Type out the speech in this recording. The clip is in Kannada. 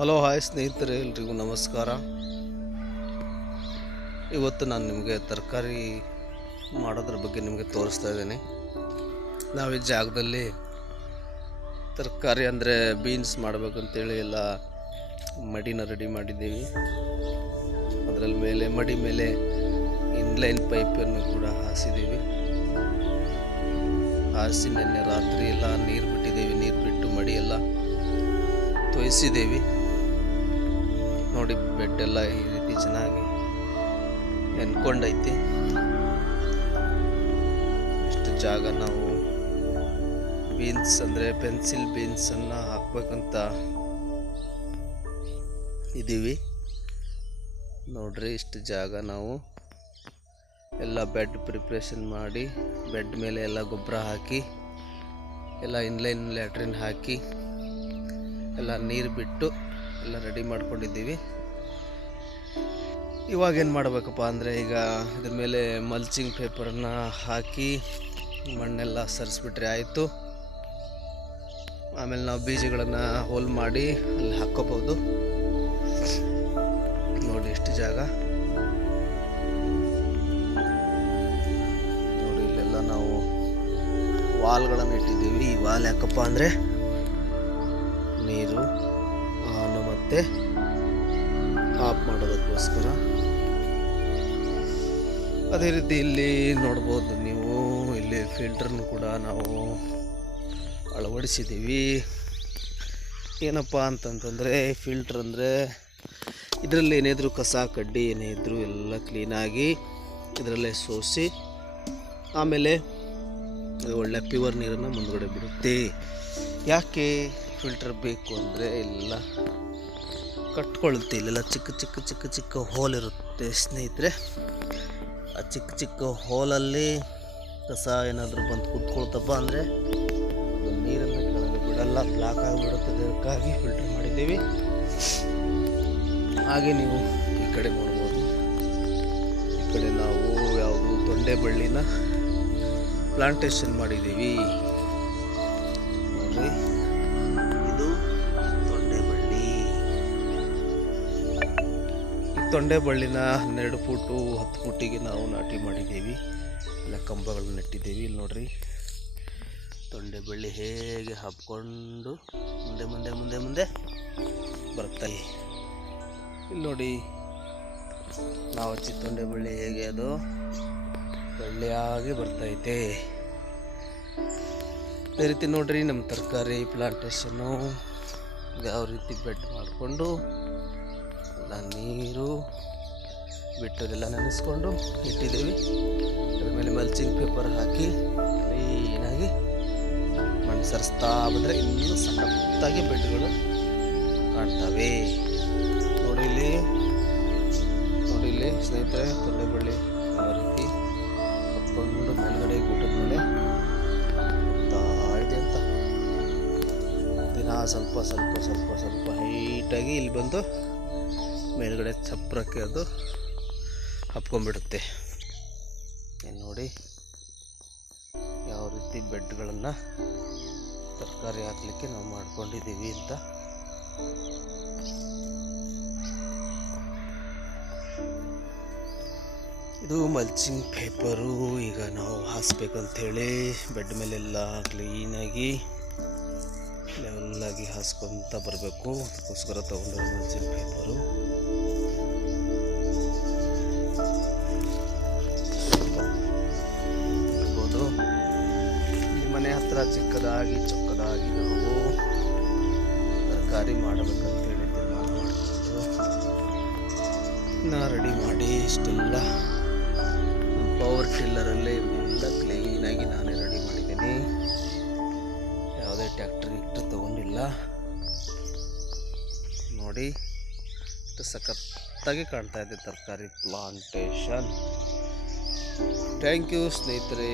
ಹಲೋ, ಹಾಯ್ ಸ್ನೇಹಿತರೆ, ಎಲ್ರಿಗೂ ನಮಸ್ಕಾರ. ಇವತ್ತು ನಾನು ನಿಮಗೆ ತರಕಾರಿ ಮಾಡೋದ್ರ ಬಗ್ಗೆ ನಿಮಗೆ ತೋರಿಸ್ತಾ ಇದ್ದೀನಿ. ನಾವು ಜಾಗದಲ್ಲಿ ತರಕಾರಿ ಅಂದರೆ ಬೀನ್ಸ್ ಮಾಡಬೇಕಂತೇಳಿ ಎಲ್ಲ ಮಡಿನ ರೆಡಿ ಮಾಡಿದ್ದೀವಿ. ಅದರಲ್ಲಿ ಮೇಲೆ, ಮಡಿ ಮೇಲೆ ಇನ್ಲೈನ್ ಪೈಪನ್ನು ಕೂಡ ಹಾಸಿದ್ದೀವಿ. ಹಾಸಿ ನಿನ್ನೆ ರಾತ್ರಿ ಎಲ್ಲ ನೀರು ಬಿಟ್ಟಿದ್ದೀವಿ, ನೀರು ಬಿಟ್ಟು ಮಡಿ ಎಲ್ಲ ತೋಯಿಸಿದ್ದೀವಿ. ನೋಡಿ ಬೆಡ್ ಎಲ್ಲ ಈ ರೀತಿ ಚೆನ್ನಾಗಿ ನೆನ್ಕೊಂಡೈತಿ. ಇಷ್ಟು ಜಾಗ ನಾವು ಬೀನ್ಸ್ ಅಂದರೆ ಪೆನ್ಸಿಲ್ ಬೀನ್ಸನ್ನು ಹಾಕ್ಬೇಕಂತ ಇದ್ದೀವಿ ನೋಡ್ರಿ ಇಷ್ಟು ಜಾಗ ನಾವು. ಎಲ್ಲ ಬೆಡ್ ಪ್ರಿಪ್ರೇಷನ್ ಮಾಡಿ ಬೆಡ್ ಮೇಲೆ ಎಲ್ಲ ಗೊಬ್ಬರ ಹಾಕಿ, ಎಲ್ಲ ಇನ್ಲೈನ್ ಲ್ಯಾಟ್ರಿನ್ ಹಾಕಿ, ಎಲ್ಲ ನೀರು ಬಿಟ್ಟು ಎಲ್ಲ ರೆಡಿ ಮಾಡ್ಕೊಂಡಿದ್ದೀವಿ. ಇವಾಗ ಏನು ಮಾಡಬೇಕಪ್ಪ ಅಂದರೆ ಈಗ ಇದ್ರ ಮೇಲೆ ಮಲ್ಚಿಂಗ್ ಪೇಪರನ್ನು ಹಾಕಿ ಮಣ್ಣೆಲ್ಲ ಸರಿಸ್ಬಿಟ್ರೆ ಆಯಿತು. ಆಮೇಲೆ ನಾವು ಬೀಜಗಳನ್ನು ಹೋಲ್ ಮಾಡಿ ಅಲ್ಲಿ ಹಾಕ್ಕೋಬೋದು. ನೋಡಿ ಎಷ್ಟು ಜಾಗ. ನೋಡಿ ಇಲ್ಲೆಲ್ಲ ನಾವು ವಾಲ್ಗಳನ್ನು ಇಟ್ಟಿದ್ದೀವಿ. ಈ ವಾಲ್ ಯಾಕಪ್ಪ ಅಂದರೆ ಮತ್ತು ಆಫ್ ಮಾಡೋದಕ್ಕೋಸ್ಕರ. ಅದೇ ರೀತಿ ಇಲ್ಲಿ ನೋಡ್ಬೋದು ನೀವು, ಇಲ್ಲಿ ಫಿಲ್ಟರ್ನು ಕೂಡ ನಾವು ಅಳವಡಿಸಿದ್ದೀವಿ. ಏನಪ್ಪ ಅಂತಂತಂದರೆ ಫಿಲ್ಟ್ರ್ ಅಂದರೆ ಇದರಲ್ಲಿ ಏನಿದ್ರು ಕಸ, ಕಡ್ಡಿ ಏನೇ ಇದ್ದರೂ ಎಲ್ಲ ಕ್ಲೀನಾಗಿ ಇದರಲ್ಲೇ ಸೋಸಿ, ಆಮೇಲೆ ಒಳ್ಳೆ ಪ್ಯೂರ್ ನೀರನ್ನು ಮುಂದುಗಡೆ ಬಿಡುತ್ತೆ. ಯಾಕೆ ಫಿಲ್ಟರ್ ಬೇಕು ಅಂದರೆ, ಎಲ್ಲ ಕಟ್ಕೊಳುತ್ತೆ ಇಲ್ಲೆಲ್ಲ ಚಿಕ್ಕ ಚಿಕ್ಕ ಚಿಕ್ಕ ಚಿಕ್ಕ ಹೋಲ್ ಇರುತ್ತೆ ಸ್ನೇಹಿತರೆ. ಆ ಚಿಕ್ಕ ಚಿಕ್ಕ ಹೋಲಲ್ಲಿ ಕಸ ಏನಾದರೂ ಬಂದು ಕುತ್ಕೊಳ್ತಪ್ಪ ಅಂದರೆ ಅದು ನೀರನ್ನು ಕೆಳಗೆ ಬಿಡಲ್ಲ ಬ್ಲಾಕ್ ಆಗಿಬಿಡುತ್ತೆ ಅದಕ್ಕಾಗಿ ಫಿಲ್ಟರ್ ಮಾಡಿದ್ದೀವಿ. ಹಾಗೆ ನೀವು ಈ ಕಡೆ ನೋಡ್ಬೋದು. ಈ ಕಡೆ ನಾವು ಯಾವುದು ತೊಂಡೆ ಬಳ್ಳಿನ ಪ್ಲಾಂಟೇಶನ್ ಮಾಡಿದ್ದೀವಿ. ತೊಂಡೆ ಬಳ್ಳಿನ ಹನ್ನೆರಡು ಫೂಟು ಹತ್ತು ಫೂಟಿಗೆ ನಾವು ನಾಟಿ ಮಾಡಿದ್ದೀವಿ. ಎಲ್ಲ ಕಂಬಗಳನ್ನ ನೆಟ್ಟಿದ್ದೀವಿ. ಇಲ್ಲಿ ನೋಡ್ರಿ. ತೊಂಡೆ ಬಳ್ಳಿ ಹೇಗೆ ಹಬ್ಕೊಂಡು ಮುಂದೆ ಮುಂದೆ ಮುಂದೆ ಮುಂದೆ ಬರ್ತಾ ಇಲ್ಲಿ ನೋಡಿ. ನಾವು ಹಚ್ಚಿ ತೊಂಡೆ ಬಳ್ಳಿ ಹೇಗೆ ಅದು? ಬೆಳ್ಳಿಯಾಗಿ ಬರ್ತೈತೆ ಅದೇ ರೀತಿ ನೋಡ್ರಿ, ನಮ್ಮ ತರಕಾರಿ ಪ್ಲಾಂಟೇಶನ್ನು ಯಾವ ರೀತಿ ಬೆಡ್ ಮಾಡಿಕೊಂಡು ಎಲ್ಲ ನೀರು ಬಿಟ್ಟದೆಲ್ಲ ನೆನೆಸ್ಕೊಂಡು ಇಟ್ಟಿದ್ದೀವಿ. ಅದ್ರ ಮೇಲೆ ಮಲ್ಚಿಂಗ್ ಪೇಪರ್ ಹಾಕಿ ಕ್ಲೀನಾಗಿ ಮಣ್ಣು ಸರಿಸ್ತಾ ಬಂದರೆ ಇನ್ನೂ ಸಖತ್ತಾಗಿ ಬೆಡ್ಗಳು ಕಾಣ್ತವೆ. ನೋಡಿ ಇಲ್ಲಿ, ನೋಡಿ ಸ್ನೇಹಿತರೆ ತೊಂಡೆ ಬಳ್ಳಿ ಯಾವ ರೀತಿ ಕಪ್ಕೊಂಡು ಮೇಲ್ಗಡೆ ಗುಡ್ಡದ ಮೇಲೆ ಅಂತ. ದಿನ ಸ್ವಲ್ಪ ಸ್ವಲ್ಪ ಸ್ವಲ್ಪ ಸ್ವಲ್ಪ ಹೈಟಾಗಿ ಇಲ್ಲಿ ಬಂದು ಮೇಲ್ಗಡೆ ಚಪ್ರಕ್ಕೆ ಅದು ಹಪ್ಕೊಂಡ್ಬಿಡುತ್ತೆ ನೋಡಿ ಯಾವ ರೀತಿ ಬೆಡ್ಗಳನ್ನು ತರಕಾರಿ ಹಾಕಲಿಕ್ಕೆ ನಾವು ಮಾಡ್ಕೊಂಡಿದ್ದೀವಿ ಅಂತ. ಇದು ಮಲ್ಚಿಂಗ್ ಪೇಪರು ಈಗ ನಾವು ಹಾಸ್ಬೇಕಂಥೇಳಿ ಬೆಡ್ ಮೇಲೆಲ್ಲ ಕ್ಲೀನಾಗಿ ಲೆವೆಲ್ಲಾಗಿ ಹಾಸ್ಕೊತ ಬರಬೇಕು. ಅದಕ್ಕೋಸ್ಕರ ತೊಗೊಂಡು ಮಲ್ಚಿಂಗ್ ಪೇಪರು ಮನೆ ಚಿಕ್ಕದಾಗಿ, ಚೊಕ್ಕದಾಗಿ ನಾವು ತರಕಾರಿ ಮಾಡಬೇಕಂತೇಳಿ ತೀರ್ಮಾನ ಮಾಡಿಕೊಂಡು ನಾ ರೆಡಿ ಮಾಡಿ ಇಷ್ಟೆಲ್ಲ ಪವರ್ ಟಿಲ್ಲರಲ್ಲಿ ಎಲ್ಲ ಕ್ಲೀನಾಗಿ ನಾನೇ ರೆಡಿ ಮಾಡಿದ್ದೀನಿ. ಯಾವುದೇ ಟ್ಯಾಕ್ಟ್ರಿ ಇಟ್ಟು ತೊಗೊಂಡಿಲ್ಲ. ನೋಡಿ ಇಷ್ಟು ಸಖತ್ತಾಗಿ ಕಾಣ್ತಾ ಇದೆ ತರಕಾರಿ ಪ್ಲಾಂಟೇಶನ್ ಥ್ಯಾಂಕ್ ಯು ಸ್ನೇಹಿತರೆ.